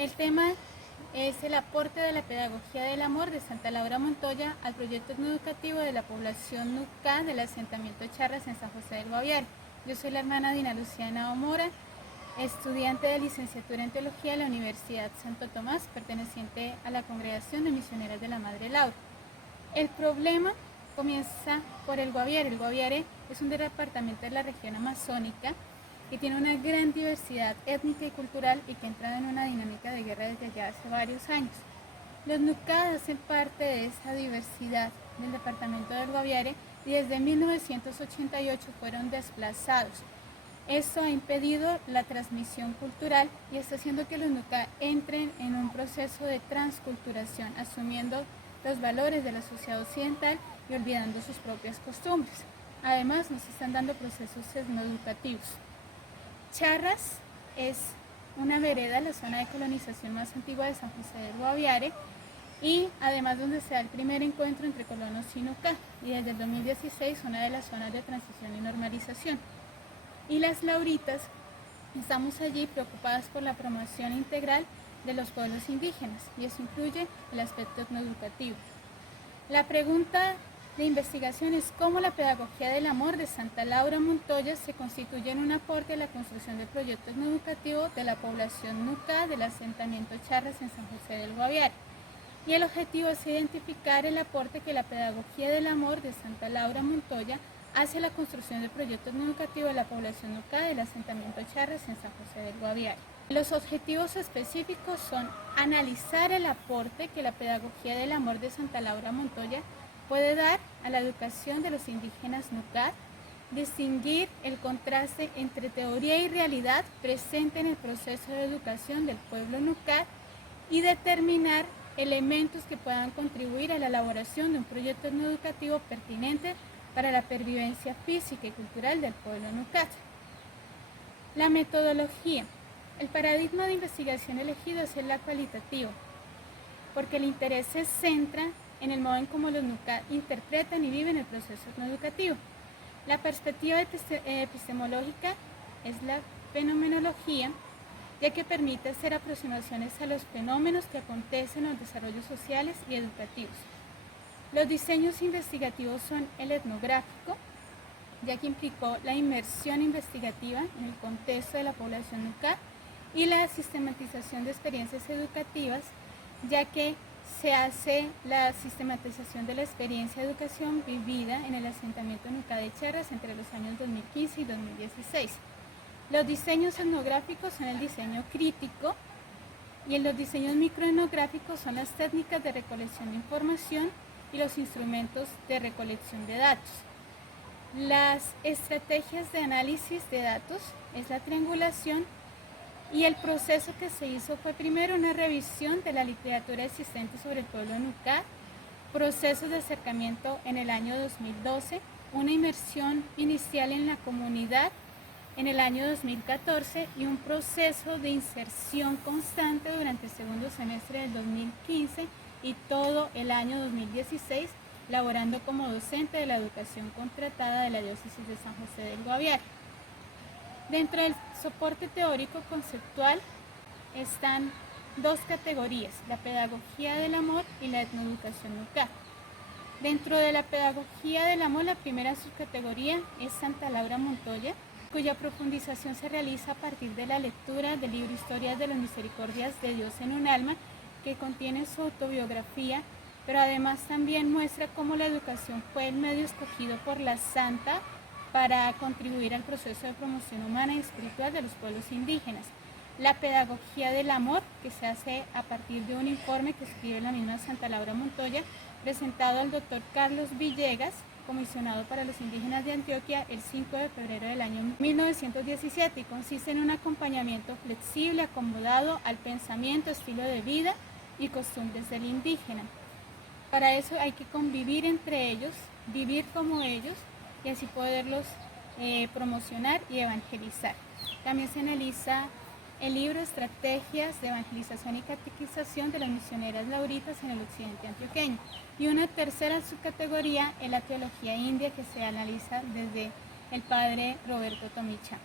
El tema es el aporte de la pedagogía del amor de Santa Laura Montoya al proyecto etnoeducativo de la población Nucá del asentamiento Charras en San José del Guaviare. Yo soy la hermana Dina Luciana Omora, estudiante de licenciatura en Teología de la Universidad Santo Tomás, perteneciente a la Congregación de Misioneras de la Madre Laura. El problema comienza por el Guaviare. El Guaviare es un departamento de la región amazónica que tiene una gran diversidad étnica y cultural y que ha entrado en una dinámica de guerra desde ya hace varios años. Los Nucá hacen parte de esa diversidad del departamento del Guaviare y desde 1988 fueron desplazados. Esto ha impedido la transmisión cultural y está haciendo que los Nucá entren en un proceso de transculturación, asumiendo los valores de la sociedad occidental y olvidando sus propias costumbres. Además, nos están dando procesos etnoeducativos. Charras es una vereda, la zona de colonización más antigua de San José del Guaviare, y además donde se da el primer encuentro entre colonos y Nucá, y desde el 2016 una de las zonas de transición y normalización. Y las Lauritas estamos allí preocupadas por la promoción integral de los pueblos indígenas, y eso incluye el aspecto etnoeducativo. La pregunta de investigación es cómo la pedagogía del amor de Santa Laura Montoya se constituye en un aporte a la construcción del proyecto etnoeducativo de la población Nucá del asentamiento Charras en San José del Guaviare. Y el objetivo es identificar el aporte que la pedagogía del amor de Santa Laura Montoya hace a la construcción del proyecto etnoeducativo de la población Nucá del asentamiento Charras en San José del Guaviare. Los objetivos específicos son analizar el aporte que la pedagogía del amor de Santa Laura Montoya puede dar a la educación de los indígenas Nucá, distinguir el contraste entre teoría y realidad presente en el proceso de educación del pueblo Nucá y determinar elementos que puedan contribuir a la elaboración de un proyecto etnoeducativo pertinente para la pervivencia física y cultural del pueblo Nucá. La metodología. El paradigma de investigación elegido es el cualitativo, porque el interés se centra en el modo en cómo los Nucá interpretan y viven el proceso etnoeducativo. La perspectiva epistemológica es la fenomenología, ya que permite hacer aproximaciones a los fenómenos que acontecen en los desarrollos sociales y educativos. Los diseños investigativos son el etnográfico, ya que implicó la inmersión investigativa en el contexto de la población Nucá, y la sistematización de experiencias educativas, ya que se hace la sistematización de la experiencia de educación vivida en el asentamiento Nucá de Charras entre los años 2015 y 2016. Los diseños etnográficos son el diseño crítico y en los diseños microetnográficos son las técnicas de recolección de información y los instrumentos de recolección de datos. Las estrategias de análisis de datos es la triangulación. Y el proceso que se hizo fue primero una revisión de la literatura existente sobre el pueblo Nucá, procesos de acercamiento en el año 2012, una inmersión inicial en la comunidad en el año 2014 y un proceso de inserción constante durante el segundo semestre del 2015 y todo el año 2016, laborando como docente de la educación contratada de la diócesis de San José del Guaviare. Dentro del soporte teórico conceptual están dos categorías, la pedagogía del amor y la etnoeducación Nucá. Dentro de la pedagogía del amor, la primera subcategoría es Santa Laura Montoya, cuya profundización se realiza a partir de la lectura del libro Historias de las Misericordias de Dios en un alma, que contiene su autobiografía, pero además también muestra cómo la educación fue el medio escogido por la santa para contribuir al proceso de promoción humana y espiritual de los pueblos indígenas. La pedagogía del amor, que se hace a partir de un informe que escribe la misma Santa Laura Montoya, presentado al doctor Carlos Villegas, comisionado para los indígenas de Antioquia, el 5 de febrero del año 1917, y consiste en un acompañamiento flexible, acomodado al pensamiento, estilo de vida y costumbres del indígena. Para eso hay que convivir entre ellos, vivir como ellos, y así poderlos promocionar y evangelizar. También se analiza el libro Estrategias de Evangelización y Catequización de las Misioneras Lauritas en el occidente antioqueño. Y una tercera subcategoría es la teología india, que se analiza desde el padre Roberto Tomicha.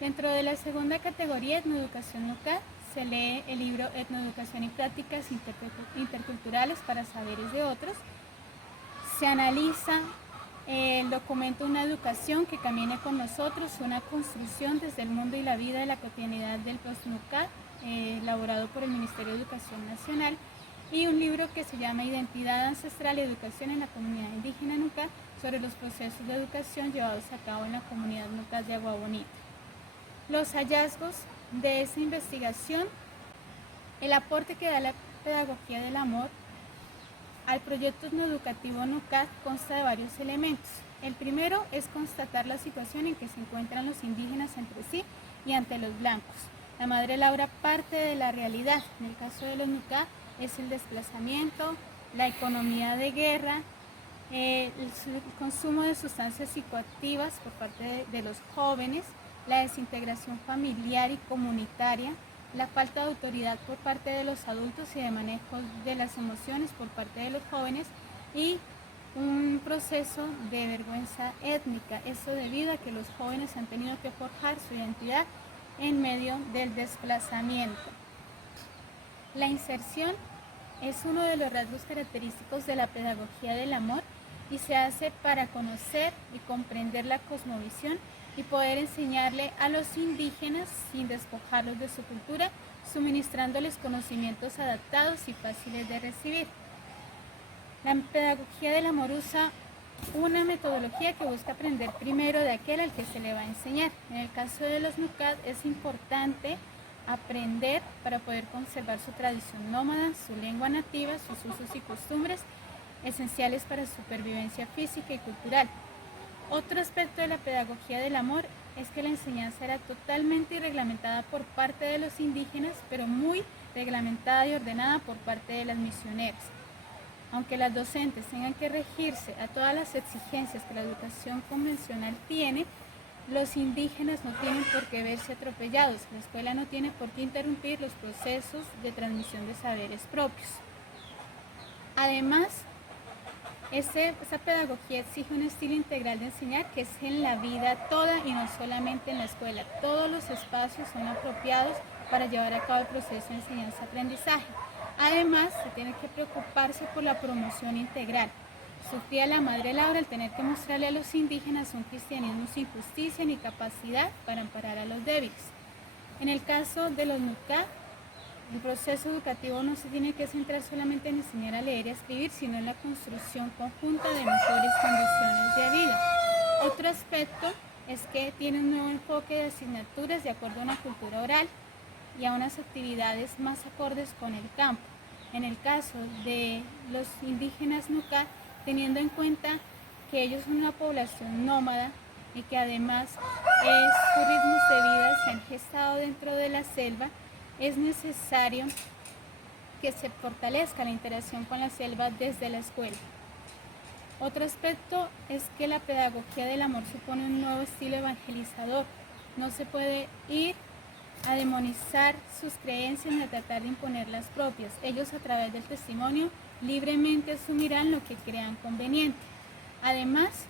Dentro de la segunda categoría, etnoeducación Nucá, se lee el libro Etnoeducación y Prácticas Interculturales para Saberes de Otros. Se analiza el documento Una educación que camine con nosotros, una construcción desde el mundo y la vida de la cotidianidad del POSNUCAD, elaborado por el Ministerio de Educación Nacional, y un libro que se llama Identidad Ancestral y Educación en la Comunidad Indígena Nucad, sobre los procesos de educación llevados a cabo en la comunidad Nucad de Agua Bonita. Los hallazgos de esta investigación: el aporte que da la pedagogía del amor al proyecto etnoeducativo Nucad consta de varios elementos. El primero es constatar la situación en que se encuentran los indígenas entre sí y ante los blancos. La madre Laura parte de la realidad. En el caso de los Nucad es el desplazamiento, la economía de guerra, el consumo de sustancias psicoactivas por parte de los jóvenes, la desintegración familiar y comunitaria, la falta de autoridad por parte de los adultos y de manejo de las emociones por parte de los jóvenes, y un proceso de vergüenza étnica, eso debido a que los jóvenes han tenido que forjar su identidad en medio del desplazamiento. La inserción es uno de los rasgos característicos de la pedagogía del amor y se hace para conocer y comprender la cosmovisión y poder enseñarle a los indígenas sin despojarlos de su cultura, suministrándoles conocimientos adaptados y fáciles de recibir. La pedagogía del amor usa una metodología que busca aprender primero de aquel al que se le va a enseñar. En el caso de los Nucad es importante aprender para poder conservar su tradición nómada, su lengua nativa, sus usos y costumbres esenciales para su supervivencia física y cultural. Otro aspecto de la pedagogía del amor es que la enseñanza era totalmente reglamentada por parte de los indígenas, pero muy reglamentada y ordenada por parte de las misioneras. Aunque las docentes tengan que regirse a todas las exigencias que la educación convencional tiene, los indígenas no tienen por qué verse atropellados. La escuela no tiene por qué interrumpir los procesos de transmisión de saberes propios. Además, esa pedagogía exige un estilo integral de enseñar que es en la vida toda y no solamente en la escuela. Todos los espacios son apropiados para llevar a cabo el proceso de enseñanza-aprendizaje. Además, se tiene que preocuparse por la promoción integral. Sufría la madre Laura al tener que mostrarle a los indígenas un cristianismo sin justicia ni capacidad para amparar a los débiles. En el caso de los Nucad, el proceso educativo no se tiene que centrar solamente en enseñar a leer y a escribir, sino en la construcción conjunta de mejores condiciones de vida. Otro aspecto es que tiene un nuevo enfoque de asignaturas de acuerdo a una cultura oral y a unas actividades más acordes con el campo. En el caso de los indígenas Nucad, teniendo en cuenta que ellos son una población nómada y que además sus ritmos de vida se han gestado dentro de la selva, es necesario que se fortalezca la interacción con la selva desde la escuela. Otro aspecto es que la pedagogía del amor supone un nuevo estilo evangelizador. No se puede ir a demonizar sus creencias ni a tratar de imponer las propias. Ellos, a través del testimonio, libremente asumirán lo que crean conveniente. Además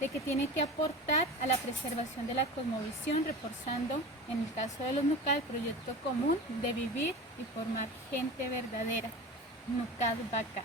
de que tiene que aportar a la preservación de la cosmovisión, reforzando, en el caso de los Nucad, el proyecto común de vivir y formar gente verdadera, Nucad Baka.